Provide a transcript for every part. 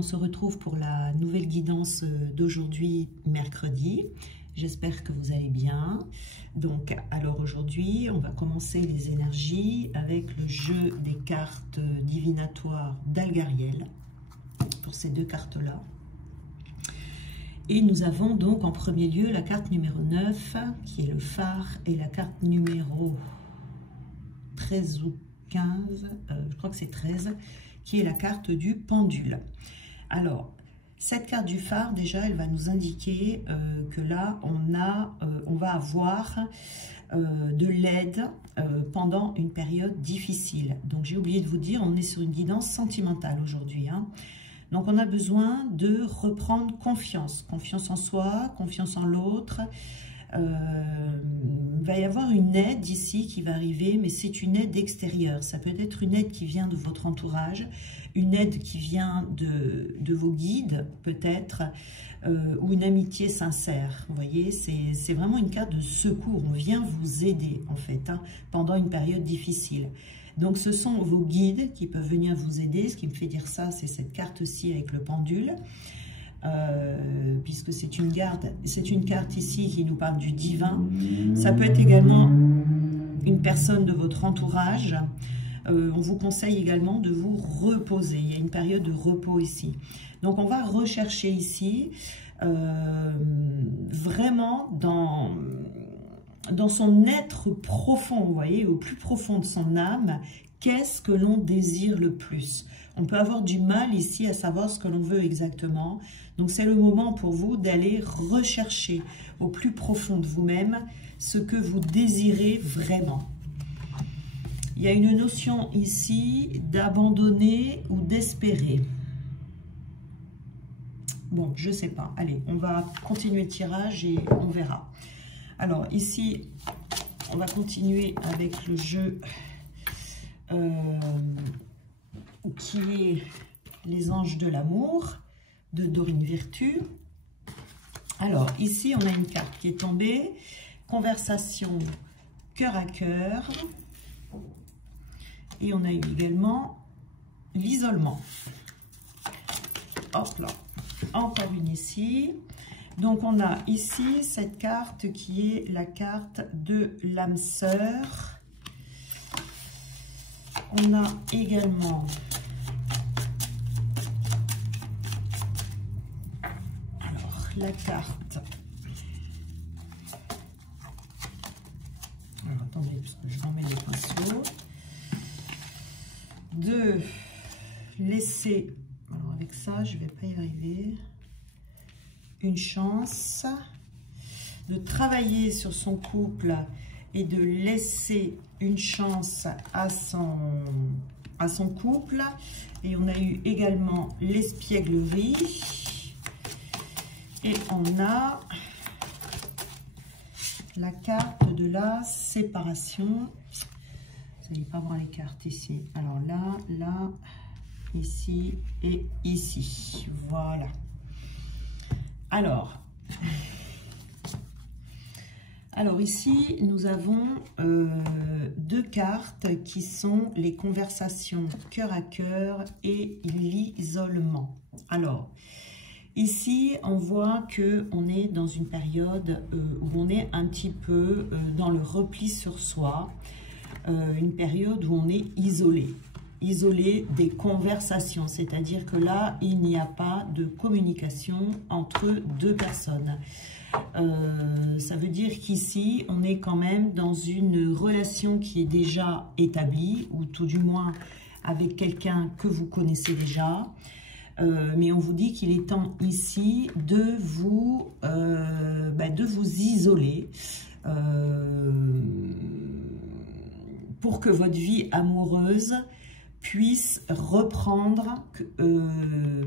on se retrouve pour la nouvelle guidance d'aujourd'hui, mercredi. J'espère que vous allez bien. Donc, alors aujourd'hui, on va commencer les énergies avec le jeu des cartes divinatoires d'Algariel, pour ces deux cartes-là. Et nous avons donc en premier lieu la carte numéro 9, qui est le phare, et la carte numéro 13 ou 15, je crois que c'est 13, qui est la carte du pendule. Alors, cette carte du phare, déjà, elle va nous indiquer que là, on va avoir de l'aide pendant une période difficile. Donc, j'ai oublié de vous dire, on est sur une guidance sentimentale aujourd'hui, hein. Donc, on a besoin de reprendre confiance. Confiance en soi, confiance en l'autre. Il va y avoir une aide ici qui va arriver, mais c'est une aide extérieure. Ça peut être une aide qui vient de votre entourage, une aide qui vient de vos guides, peut-être, ou une amitié sincère. Vous voyez, c'est vraiment une carte de secours. On vient vous aider, en fait, hein, pendant une période difficile. Donc, ce sont vos guides qui peuvent venir vous aider. Ce qui me fait dire ça, c'est cette carte-ci avec le pendule. Puisque c'est une carte ici qui nous parle du divin. Ça peut être également une personne de votre entourage. On vous conseille également de vous reposer. Il y a une période de repos ici. Donc, on va rechercher ici vraiment dans son être profond, vous voyez, au plus profond de son âme, qu'est-ce que l'on désire le plus? On peut avoir du mal ici à savoir ce que l'on veut exactement. Donc, c'est le moment pour vous d'aller rechercher au plus profond de vous-même ce que vous désirez vraiment. Il y a une notion ici d'abandonner ou d'espérer. Bon, je ne sais pas. Allez, on va continuer le tirage et on verra. Alors, ici, on va continuer avec le jeu qui est les anges de l'amour de Dorine Virtue. Alors, ici, on a une carte qui est tombée. Conversation cœur à cœur. Et on a eu également l'isolement. Hop là. Encore une ici. Donc, on a ici cette carte qui est la carte de l'âme sœur. On a également la carte. Alors, attendez, parce que je remets les pinceaux. De laisser, alors avec ça, je ne vais pas y arriver, une chance, de travailler sur son couple et de laisser une chance à son couple. Et on a eu également l'espièglerie. Et on a la carte de la séparation. Vous n'allez pas voir les cartes ici. Alors là, là, ici et ici. Voilà. Alors ici, nous avons deux cartes qui sont les conversations cœur à cœur et l'isolement. Alors, ici, on voit qu'on est dans une période où on est un petit peu dans le repli sur soi, une période où on est isolé des conversations, c'est-à-dire que là, il n'y a pas de communication entre deux personnes. Ça veut dire qu'ici, on est quand même dans une relation qui est déjà établie, ou tout du moins avec quelqu'un que vous connaissez déjà. Mais on vous dit qu'il est temps ici de vous isoler pour que votre vie amoureuse puisse reprendre,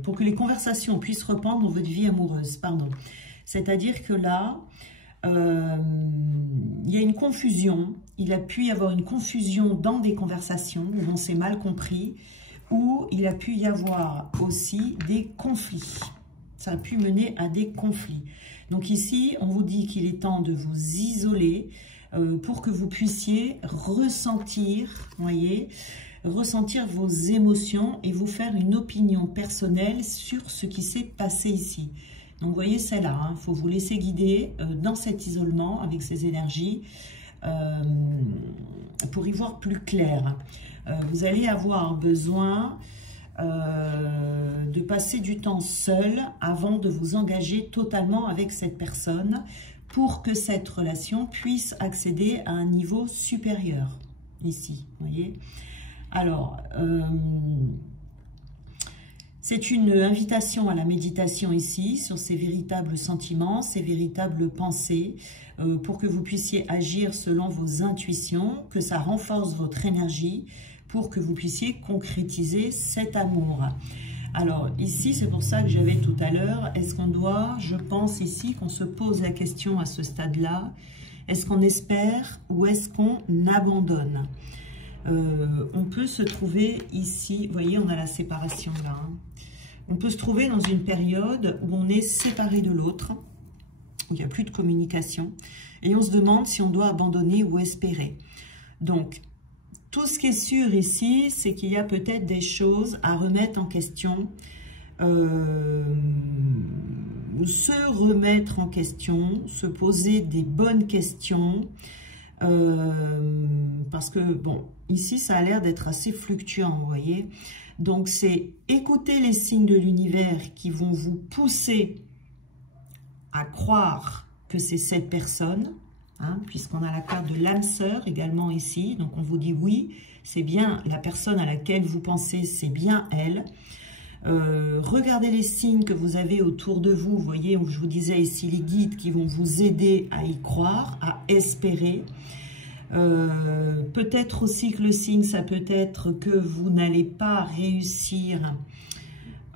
pour que les conversations puissent reprendre dans votre vie amoureuse, pardon. C'est-à-dire que là, il y a une confusion, il a pu y avoir une confusion dans des conversations où on s'est mal compris, où il a pu y avoir aussi des conflits. Ça a pu mener à des conflits. Donc ici, on vous dit qu'il est temps de vous isoler pour que vous puissiez ressentir, voyez, ressentir vos émotions et vous faire une opinion personnelle sur ce qui s'est passé ici. Donc vous voyez, c'est là, il faut vous laisser guider dans cet isolement avec ces énergies pour y voir plus clair. Vous allez avoir besoin de passer du temps seul avant de vous engager totalement avec cette personne pour que cette relation puisse accéder à un niveau supérieur ici, vous voyez. Alors, c'est une invitation à la méditation ici sur ces véritables sentiments, ces véritables pensées, pour que vous puissiez agir selon vos intuitions, que ça renforce votre énergie, pour que vous puissiez concrétiser cet amour. Alors ici, c'est pour ça que j'avais tout à l'heure, est-ce qu'on doit, je pense ici, qu'on se pose la question à ce stade-là, est-ce qu'on espère ou est-ce qu'on abandonne? On peut se trouver ici, vous voyez, on a la séparation là. Hein. On peut se trouver dans une période où on est séparé de l'autre, où il n'y a plus de communication, et on se demande si on doit abandonner ou espérer. Donc, tout ce qui est sûr ici, c'est qu'il y a peut-être des choses à remettre en question, se remettre en question, se poser des bonnes questions, parce que, bon, ici, ça a l'air d'être assez fluctuant, vous voyez. Donc, c'est écouter les signes de l'univers qui vont vous pousser à croire que c'est cette personne, hein, puisqu'on a la carte de l'âme sœur également ici. Donc, on vous dit oui, c'est bien la personne à laquelle vous pensez, c'est bien elle. Regardez les signes que vous avez autour de vous. Vous voyez, je vous disais ici les guides qui vont vous aider à y croire, à espérer. Peut-être aussi que le signe, ça peut être que vous n'allez pas réussir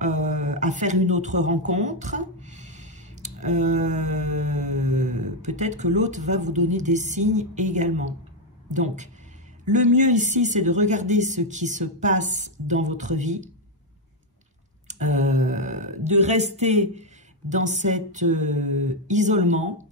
à faire une autre rencontre. Peut-être que l'autre va vous donner des signes également. Donc, le mieux ici, c'est de regarder ce qui se passe dans votre vie, de rester dans cet isolement,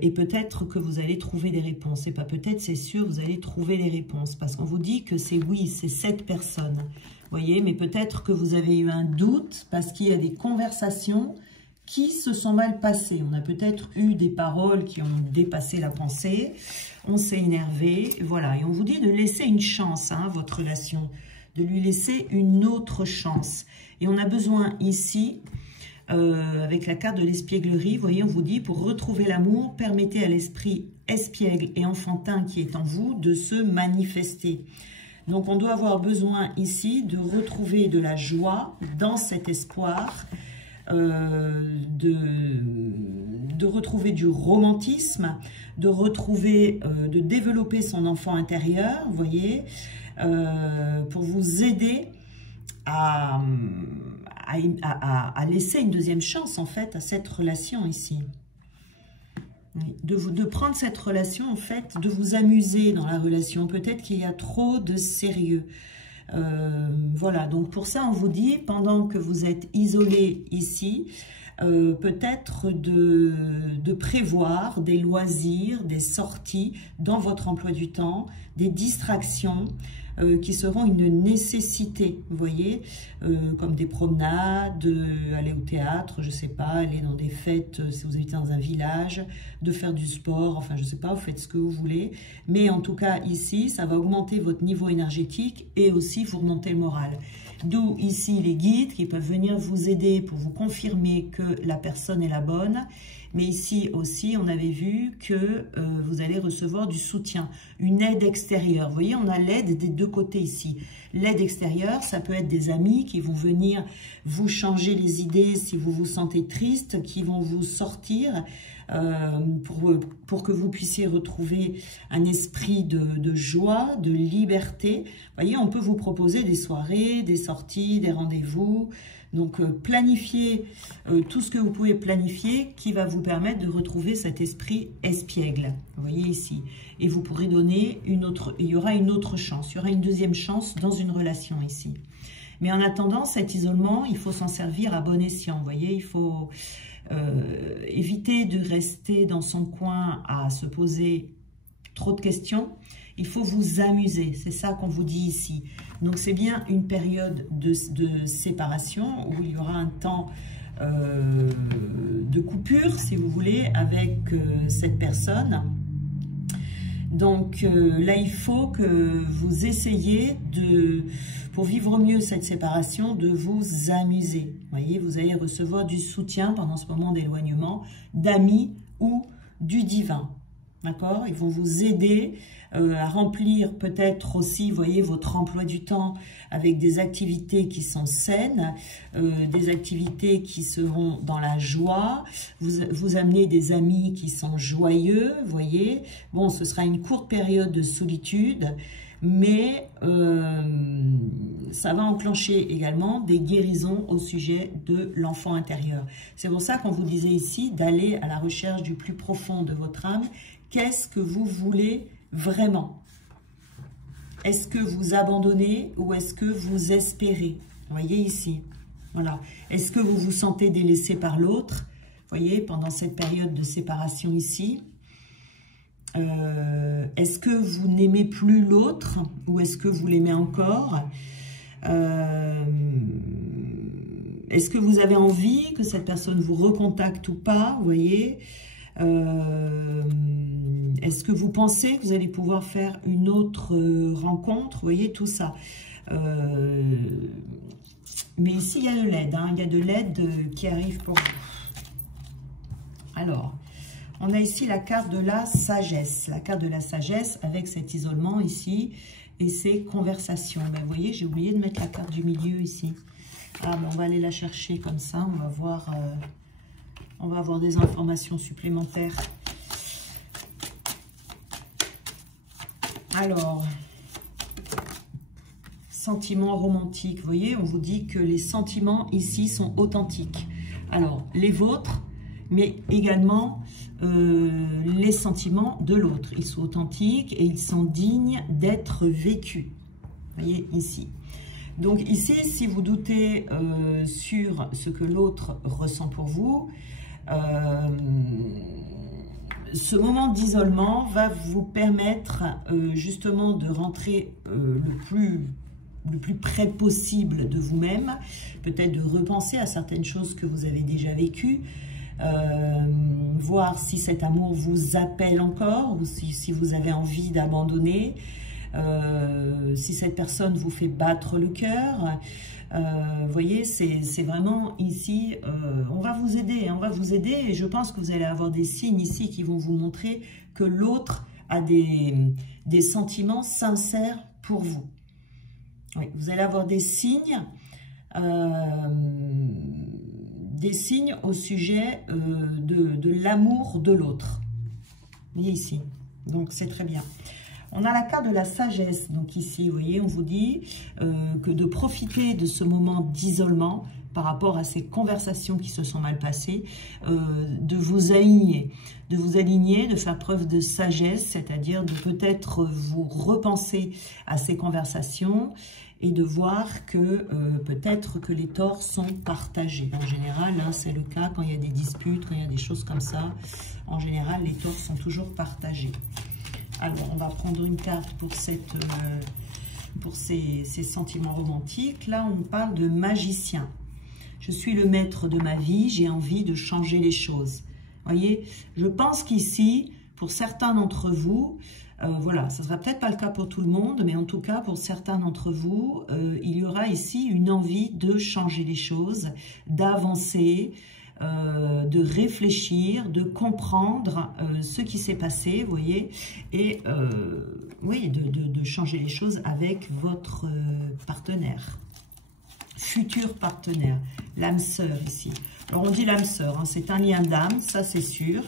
et peut-être que vous allez trouver des réponses. Et pas peut-être, c'est sûr, vous allez trouver les réponses. Parce qu'on vous dit que c'est oui, c'est cette personne. Vous voyez, mais peut-être que vous avez eu un doute parce qu'il y a des conversations qui se sont mal passées. On a peut-être eu des paroles qui ont dépassé la pensée. On s'est énervé, voilà. Et on vous dit de laisser une chance à votre relation, de lui laisser une autre chance. Et on a besoin ici... avec la carte de l'espièglerie, vous voyez, on vous dit, pour retrouver l'amour, permettez à l'esprit espiègle et enfantin qui est en vous de se manifester. Donc, on doit avoir besoin ici de retrouver de la joie dans cet espoir, de retrouver du romantisme, de retrouver, de développer son enfant intérieur, vous voyez, pour vous aider à laisser une deuxième chance, en fait, à cette relation ici. De prendre cette relation, en fait, de vous amuser dans la relation. Peut-être qu'il y a trop de sérieux. Voilà, donc pour ça, on vous dit, pendant que vous êtes isolé ici, peut-être de prévoir des loisirs, des sorties dans votre emploi du temps, des distractions, qui seront une nécessité, vous voyez, comme des promenades, aller au théâtre, je ne sais pas, aller dans des fêtes, si vous habitez dans un village, de faire du sport, enfin je ne sais pas, vous faites ce que vous voulez, mais en tout cas ici, ça va augmenter votre niveau énergétique et aussi vous remonter le moral. D'où ici les guides qui peuvent venir vous aider pour vous confirmer que la personne est la bonne. Mais ici aussi, on avait vu que vous allez recevoir du soutien, une aide extérieure. Vous voyez, on a l'aide des deux côtés ici. L'aide extérieure, ça peut être des amis qui vont venir vous changer les idées si vous vous sentez triste, qui vont vous sortir pour que vous puissiez retrouver un esprit de joie, de liberté. Vous voyez, on peut vous proposer des soirées, des sorties, des rendez-vous. Donc, planifiez tout ce que vous pouvez planifier qui va vous permettre de retrouver cet esprit espiègle. Vous voyez ici. Et vous pourrez donner une autre, il y aura une autre chance, il y aura une deuxième chance dans une relation ici. Mais en attendant, cet isolement, il faut s'en servir à bon escient. Vous voyez, il faut éviter de rester dans son coin à se poser trop de questions il faut vous amuser. C'est ça qu'on vous dit ici. Donc, c'est bien une période de séparation où il y aura un temps de coupure, si vous voulez, avec cette personne. Donc là, il faut que vous essayiez pour vivre mieux cette séparation, de vous amuser. Vous voyez, vous allez recevoir du soutien pendant ce moment d'éloignement, d'amis ou du divin. D'accord? Ils vont vous aider à remplir peut-être aussi, vous voyez, votre emploi du temps avec des activités qui sont saines, des activités qui seront dans la joie. Vous amenez des amis qui sont joyeux, vous voyez. Bon, ce sera une courte période de solitude, mais ça va enclencher également des guérisons au sujet de l'enfant intérieur. C'est pour ça qu'on vous disait ici d'aller à la recherche du plus profond de votre âme. Qu'est-ce que vous voulez vraiment? Est-ce que vous abandonnez ou est-ce que vous espérez? Vous voyez ici, voilà. Est-ce que vous vous sentez délaissé par l'autre? Vous voyez, pendant cette période de séparation ici. Est-ce que vous n'aimez plus l'autre ou est-ce que vous l'aimez encore? Est-ce que vous avez envie que cette personne vous recontacte ou pas? Vous voyez, est-ce que vous pensez que vous allez pouvoir faire une autre rencontre? Vous voyez, tout ça. Mais ici, il y a de l'aide. Hein, il y a de l'aide qui arrive pour vous. Alors, on a ici la carte de la sagesse. La carte de la sagesse avec cet isolement ici et ces conversations. Mais vous voyez, j'ai oublié de mettre la carte du milieu ici. Ah, mais on va aller la chercher comme ça. On va avoir des informations supplémentaires. Alors, sentiments romantiques. Vous voyez, on vous dit que les sentiments ici sont authentiques. Alors, les vôtres, mais également les sentiments de l'autre. Ils sont authentiques et ils sont dignes d'être vécus. Vous voyez, ici. Donc ici, si vous doutez sur ce que l'autre ressent pour vous, ce moment d'isolement va vous permettre justement de rentrer le plus près possible de vous-même, peut-être de repenser à certaines choses que vous avez déjà vécues, voir si cet amour vous appelle encore ou si vous avez envie d'abandonner, si cette personne vous fait battre le cœur. Vous voyez, c'est vraiment ici, on va vous aider, hein, on va vous aider et je pense que vous allez avoir des signes ici qui vont vous montrer que l'autre a des sentiments sincères pour vous. Oui, vous allez avoir des signes au sujet de l'amour de l'autre. Vous voyez ici, donc c'est très bien. On a la carte de la sagesse, donc ici, vous voyez, on vous dit que de profiter de ce moment d'isolement par rapport à ces conversations qui se sont mal passées, de vous aligner, de faire preuve de sagesse, c'est-à-dire de peut-être vous repenser à ces conversations et de voir que peut-être que les torts sont partagés. En général, hein, c'est le cas quand il y a des disputes, quand il y a des choses comme ça. En général, les torts sont toujours partagés. Alors, on va prendre une carte pour ces sentiments romantiques. Là, on parle de magicien. Je suis le maître de ma vie, j'ai envie de changer les choses. Vous voyez, je pense qu'ici, pour certains d'entre vous, voilà, ça ne sera peut-être pas le cas pour tout le monde, mais en tout cas, pour certains d'entre vous, il y aura ici une envie de changer les choses, d'avancer, de réfléchir, de comprendre ce qui s'est passé, vous voyez, et oui, de changer les choses avec votre partenaire, futur partenaire, l'âme sœur ici. Alors on dit l'âme sœur, hein, c'est un lien d'âme, ça c'est sûr.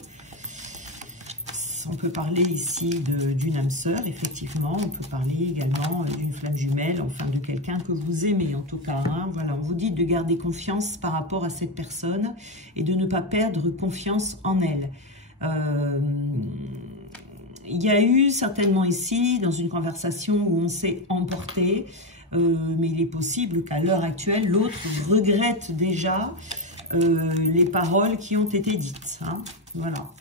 On peut parler ici d'une âme sœur, effectivement. On peut parler également d'une flamme jumelle, enfin de quelqu'un que vous aimez en tout cas. Hein. Voilà, on vous dit de garder confiance par rapport à cette personne et de ne pas perdre confiance en elle. Il y a eu certainement ici, dans une conversation où on s'est emporté, mais il est possible qu'à l'heure actuelle, l'autre regrette déjà les paroles qui ont été dites. Hein. Voilà.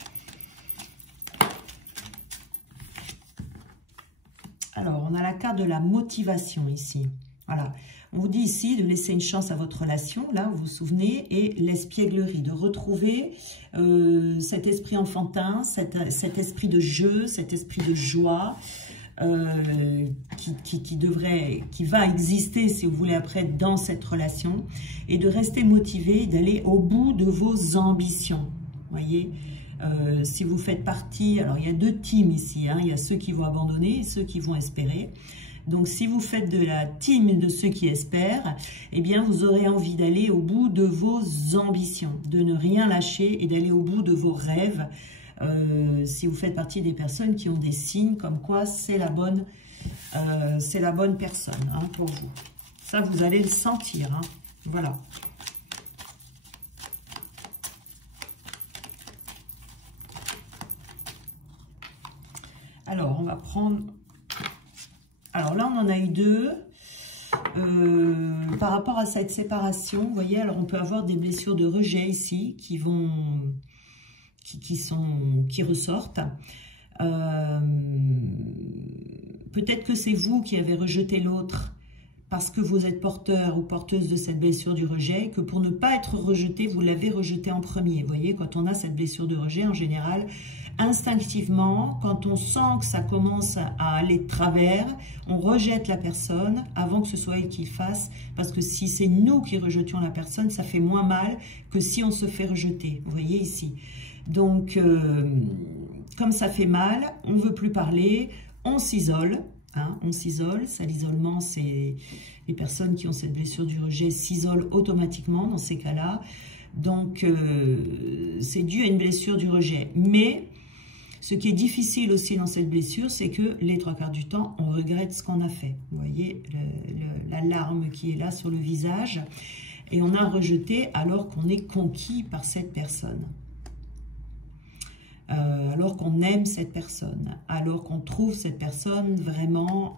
Alors, on a la carte de la motivation ici. Voilà. On vous dit ici de laisser une chance à votre relation, là, vous vous souvenez, et l'espièglerie, de retrouver cet esprit enfantin, cet esprit de jeu, cet esprit de joie, qui va exister, si vous voulez, après, dans cette relation, et de rester motivé, d'aller au bout de vos ambitions. Vous voyez, si vous faites partie, alors il y a deux teams ici, hein, il y a ceux qui vont abandonner et ceux qui vont espérer. Donc, si vous faites de la team de ceux qui espèrent, eh bien, vous aurez envie d'aller au bout de vos ambitions, de ne rien lâcher et d'aller au bout de vos rêves. Si vous faites partie des personnes qui ont des signes comme quoi c'est la bonne personne, hein, pour vous. Ça, vous allez le sentir. Hein. Voilà. Alors, on va prendre... Alors là, on en a eu deux. Par rapport à cette séparation, vous voyez, alors on peut avoir des blessures de rejet ici qui ressortent. Peut-être que c'est vous qui avez rejeté l'autre parce que vous êtes porteur ou porteuse de cette blessure du rejet, que pour ne pas être rejeté, vous l'avez rejeté en premier. Vous voyez, quand on a cette blessure de rejet, en général, instinctivement, quand on sent que ça commence à aller de travers, on rejette la personne avant que ce soit elle qui le fasse, parce que si c'est nous qui rejetions la personne, ça fait moins mal que si on se fait rejeter. Vous voyez ici. Donc, comme ça fait mal, on ne veut plus parler, on s'isole. Hein, on s'isole, ça l'isolement, c'est les personnes qui ont cette blessure du rejet s'isolent automatiquement dans ces cas-là. Donc, c'est dû à une blessure du rejet. Mais, ce qui est difficile aussi dans cette blessure, c'est que les trois quarts du temps, on regrette ce qu'on a fait. Vous voyez, la larme qui est là sur le visage. Et on a rejeté alors qu'on est conquis par cette personne. Alors qu'on aime cette personne, alors qu'on trouve cette personne vraiment...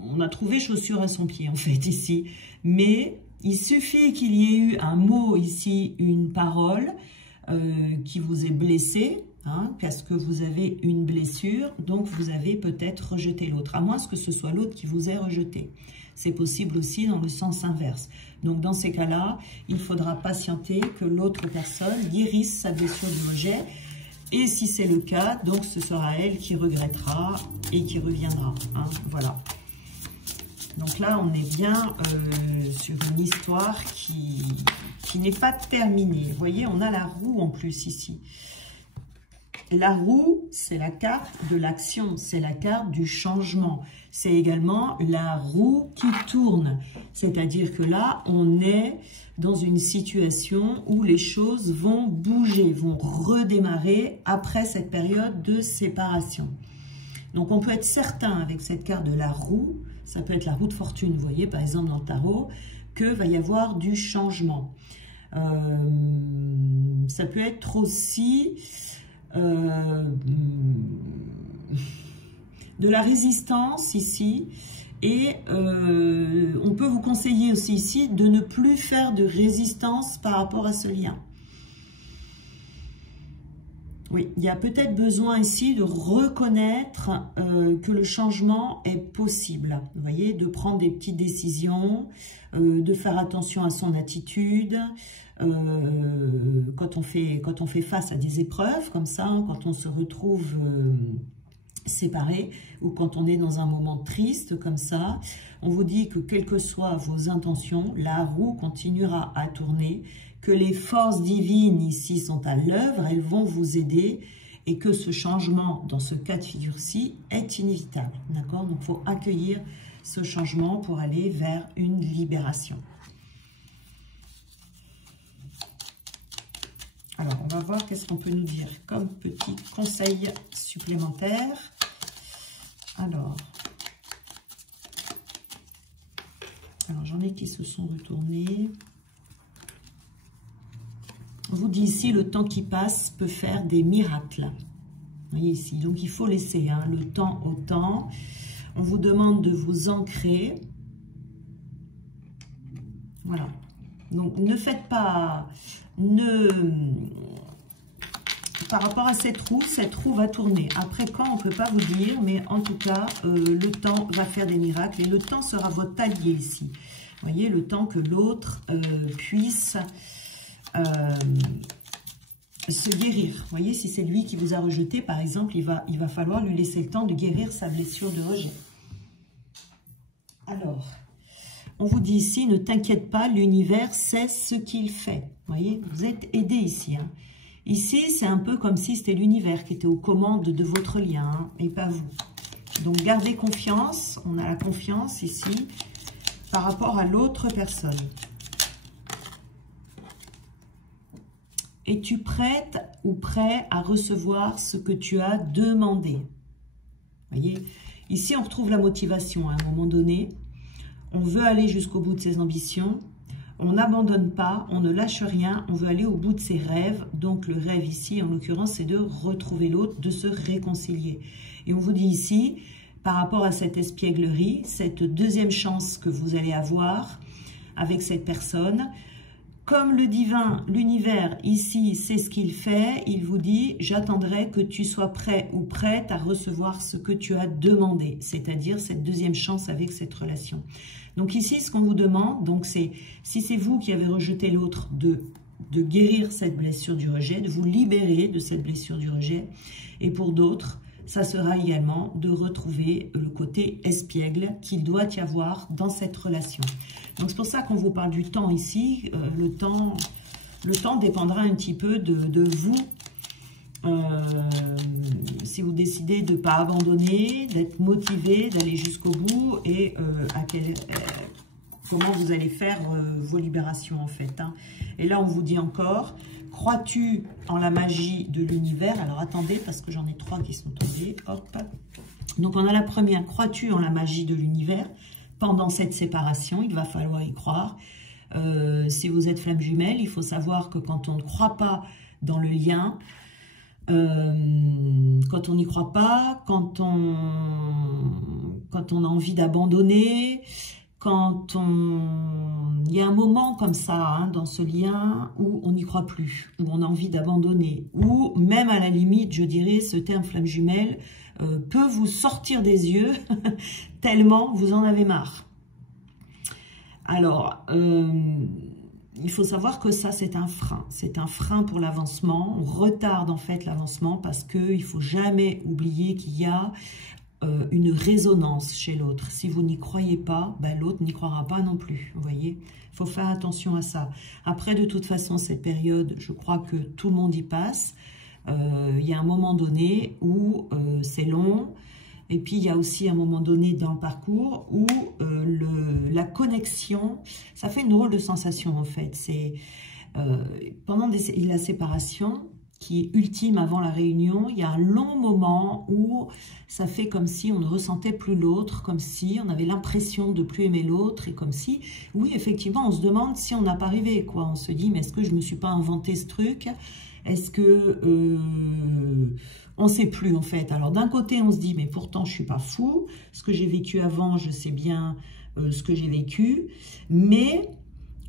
on a trouvé chaussure à son pied, en fait, ici. Mais il suffit qu'il y ait eu un mot ici, une parole, qui vous ait blessé, hein, parce que vous avez une blessure, donc vous avez peut-être rejeté l'autre, à moins que ce soit l'autre qui vous ait rejeté. C'est possible aussi dans le sens inverse. Donc, dans ces cas-là, il faudra patienter que l'autre personne guérisse sa blessure du rejet. Et si c'est le cas, donc ce sera elle qui regrettera et qui reviendra. Hein, voilà. Donc là, on est bien sur une histoire qui n'est pas terminée. Vous voyez, on a la roue en plus ici. La roue, c'est la carte de l'action, c'est la carte du changement. C'est également la roue qui tourne. C'est-à-dire que là, on est dans une situation où les choses vont bouger, vont redémarrer après cette période de séparation. Donc, on peut être certain avec cette carte de la roue, ça peut être la roue de fortune, vous voyez, par exemple dans le tarot, que va y avoir du changement. Ça peut être aussi... de la résistance ici, et on peut vous conseiller aussi ici de ne plus faire de résistance par rapport à ce lien. Oui, il y a peut-être besoin ici de reconnaître que le changement est possible. Vous voyez, de prendre des petites décisions, de faire attention à son attitude, quand on fait face à des épreuves comme ça, hein, quand on se retrouve séparés ou quand on est dans un moment triste comme ça, on vous dit que quelles que soient vos intentions, la roue continuera à tourner, que les forces divines ici sont à l'œuvre, elles vont vous aider et que ce changement dans ce cas de figure-ci est inévitable. D'accord? Donc il faut accueillir ce changement pour aller vers une libération. Alors, on va voir qu'est-ce qu'on peut nous dire comme petit conseil supplémentaire. Alors j'en ai qui se sont retournés. On vous dit ici, le temps qui passe peut faire des miracles. Vous voyez ici, donc il faut laisser hein, le temps au temps. On vous demande de vous ancrer. Voilà. Donc, ne faites pas... par rapport à cette roue va tourner. Après, quand, on ne peut pas vous dire, mais en tout cas, le temps va faire des miracles et le temps sera votre allié ici. Vous voyez, le temps que l'autre puisse se guérir. Vous voyez, si c'est lui qui vous a rejeté, par exemple, il va falloir lui laisser le temps de guérir sa blessure de rejet. Alors, on vous dit ici, ne t'inquiète pas, l'univers sait ce qu'il fait. Vous voyez, vous êtes aidé ici. Hein. Ici, c'est un peu comme si c'était l'univers qui était aux commandes de votre lien, hein, et pas vous. Donc, gardez confiance. On a la confiance ici par rapport à l'autre personne. Es-tu prête ou prêt à recevoir ce que tu as demandé? Vous voyez, ici, on retrouve la motivation à un moment donné. On veut aller jusqu'au bout de ses ambitions. On n'abandonne pas, on ne lâche rien, on veut aller au bout de ses rêves. Donc le rêve ici, en l'occurrence, c'est de retrouver l'autre, de se réconcilier. Et on vous dit ici, par rapport à cette espièglerie, cette deuxième chance que vous allez avoir avec cette personne, comme le divin, l'univers ici, c'est ce qu'il fait, il vous dit, j'attendrai que tu sois prêt ou prête à recevoir ce que tu as demandé, c'est-à-dire cette deuxième chance avec cette relation. Donc ici, ce qu'on vous demande, donc c'est, si c'est vous qui avez rejeté l'autre, de guérir cette blessure du rejet, de vous libérer de cette blessure du rejet. Et pour d'autres, ça sera également de retrouver le côté espiègle qu'il doit y avoir dans cette relation. Donc c'est pour ça qu'on vous parle du temps ici. Le temps dépendra un petit peu de vous. Si vous décidez de ne pas abandonner, d'être motivé, d'aller jusqu'au bout et comment vous allez faire vos libérations en fait. Hein. Et là on vous dit encore, crois-tu en la magie de l'univers? Alors attendez parce que j'en ai 3 qui sont tombés. Hop. Donc on a la première, crois-tu en la magie de l'univers? Pendant cette séparation, il va falloir y croire. Si vous êtes flamme jumelle, il faut savoir que quand on ne croit pas dans le lien, quand on n'y croit pas, quand on a envie d'abandonner, il y a un moment comme ça hein, dans ce lien où on n'y croit plus, où on a envie d'abandonner, ou même à la limite, je dirais, ce terme flamme jumelle peut vous sortir des yeux tellement vous en avez marre. Alors, il faut savoir que ça, c'est un frein. C'est un frein pour l'avancement. On retarde en fait l'avancement parce qu'il ne faut jamais oublier qu'il y a une résonance chez l'autre. Si vous n'y croyez pas, ben, l'autre n'y croira pas non plus. Vous voyez, il faut faire attention à ça. Après, de toute façon, cette période, je crois que tout le monde y passe. Il y a un moment donné où c'est long. Et puis, il y a aussi un moment donné dans le parcours où la connexion, ça fait une drôle de sensation en fait. C'est pendant la séparation, qui est ultime avant la réunion, il y a un long moment où ça fait comme si on ne ressentait plus l'autre, comme si on avait l'impression de plus aimer l'autre, et comme si, oui, effectivement, on se demande si on n'a pas rêvé, quoi. On se dit, mais est-ce que je ne me suis pas inventé ce truc? Est-ce que... on ne sait plus, en fait. Alors, d'un côté, on se dit, mais pourtant, je ne suis pas fou. Ce que j'ai vécu avant, je sais bien ce que j'ai vécu. Mais...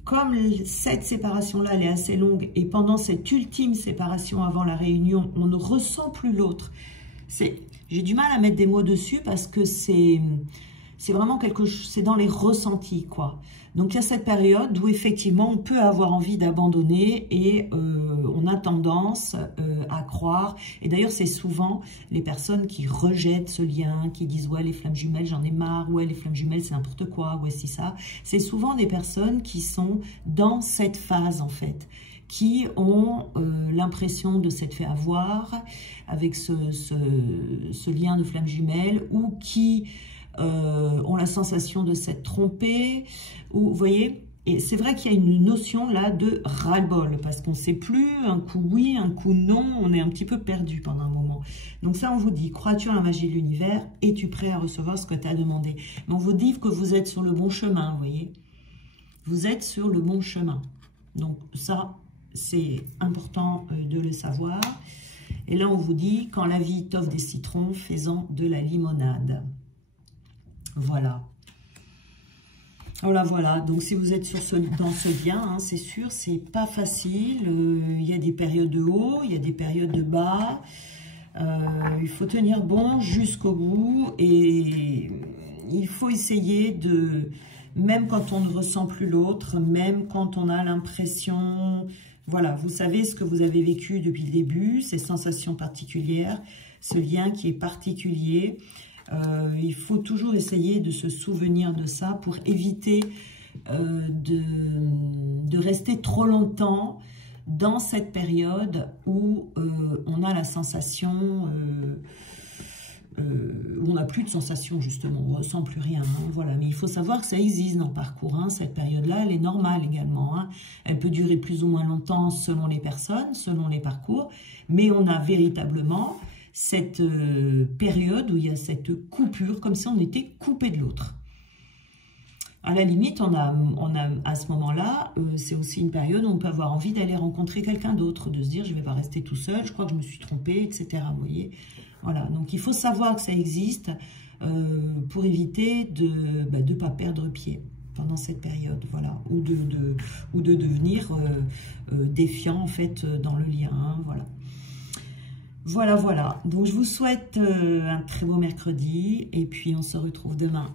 comme cette séparation-là, elle est assez longue, et pendant cette ultime séparation avant la réunion, on ne ressent plus l'autre. J'ai du mal à mettre des mots dessus parce que c'est vraiment quelque chose, c'est dans les ressentis, quoi. Donc, il y a cette période où, effectivement, on peut avoir envie d'abandonner et on a tendance à croire. Et d'ailleurs, c'est souvent les personnes qui rejettent ce lien, qui disent « ouais, les flammes jumelles, j'en ai marre. Ouais, les flammes jumelles, c'est n'importe quoi. Ouais, c'est ça. » C'est souvent des personnes qui sont dans cette phase, en fait, qui ont l'impression de s'être fait avoir avec ce lien de flammes jumelles ou qui... ont la sensation de s'être trompés, ou vous voyez, et c'est vrai qu'il y a une notion là de ras-le-bol, parce qu'on ne sait plus, un coup oui, un coup non, on est un petit peu perdu pendant un moment. Donc ça, on vous dit, crois-tu en la magie de l'univers? Es-tu prêt à recevoir ce que tu as demandé? Mais on vous dit que vous êtes sur le bon chemin, vous voyez, vous êtes sur le bon chemin. Donc ça, c'est important de le savoir. Et là, on vous dit, quand la vie t'offre des citrons, fais-en de la limonade. Voilà. Voilà, voilà. Donc, si vous êtes dans ce lien, hein, c'est sûr, c'est pas facile. Il y a des périodes de haut, il y a des périodes de bas. Il faut tenir bon jusqu'au bout et il faut essayer de, même quand on ne ressent plus l'autre, même quand on a l'impression, voilà, vous savez ce que vous avez vécu depuis le début, ces sensations particulières, ce lien qui est particulier. Il faut toujours essayer de se souvenir de ça pour éviter de rester trop longtemps dans cette période où on a la sensation, où on n'a plus de sensation justement, on ne ressent plus rien. Hein, voilà. Mais il faut savoir que ça existe dans le parcours. Hein, cette période-là, elle est normale également. Hein. Elle peut durer plus ou moins longtemps selon les personnes, selon les parcours. Mais on a véritablement cette période où il y a cette coupure, comme si on était coupé de l'autre. À la limite, on a à ce moment-là, c'est aussi une période où on peut avoir envie d'aller rencontrer quelqu'un d'autre, de se dire, je ne vais pas rester tout seul, je crois que je me suis trompée, etc. Vous voyez, voilà. Donc, il faut savoir que ça existe pour éviter de ne pas perdre pied pendant cette période, voilà, ou de devenir défiant, en fait, dans le lien, hein, voilà. Voilà, voilà. Donc, je vous souhaite un très beau mercredi et puis on se retrouve demain.